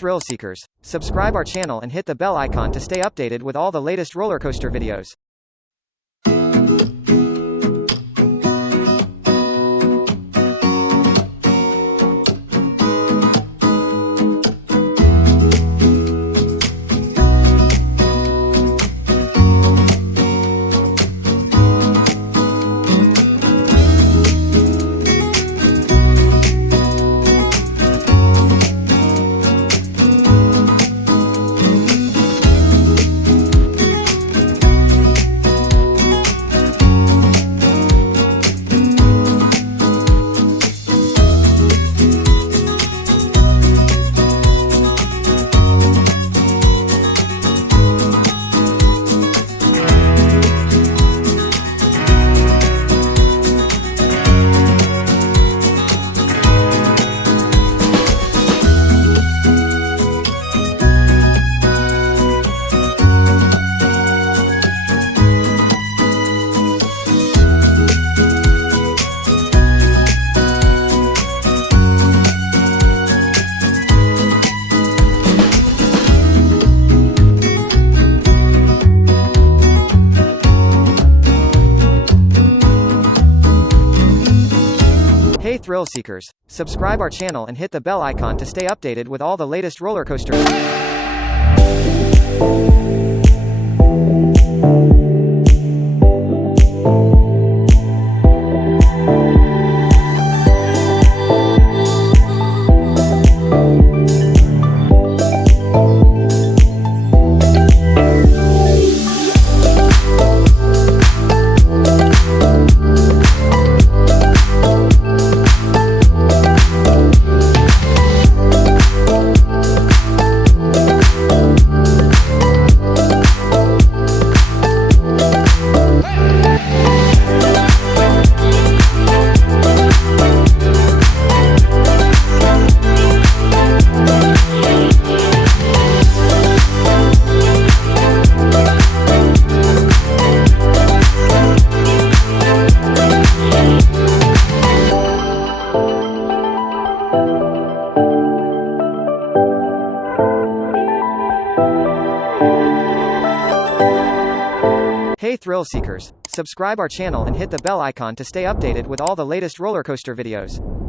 thrill seekers, subscribe our channel and hit the bell icon to stay updated with all the latest roller coaster videos. Hey thrill seekers, subscribe our channel and hit the bell icon to stay updated with all the latest roller coaster. Hey thrill seekers, subscribe our channel and hit the bell icon to stay updated with all the latest roller coaster videos.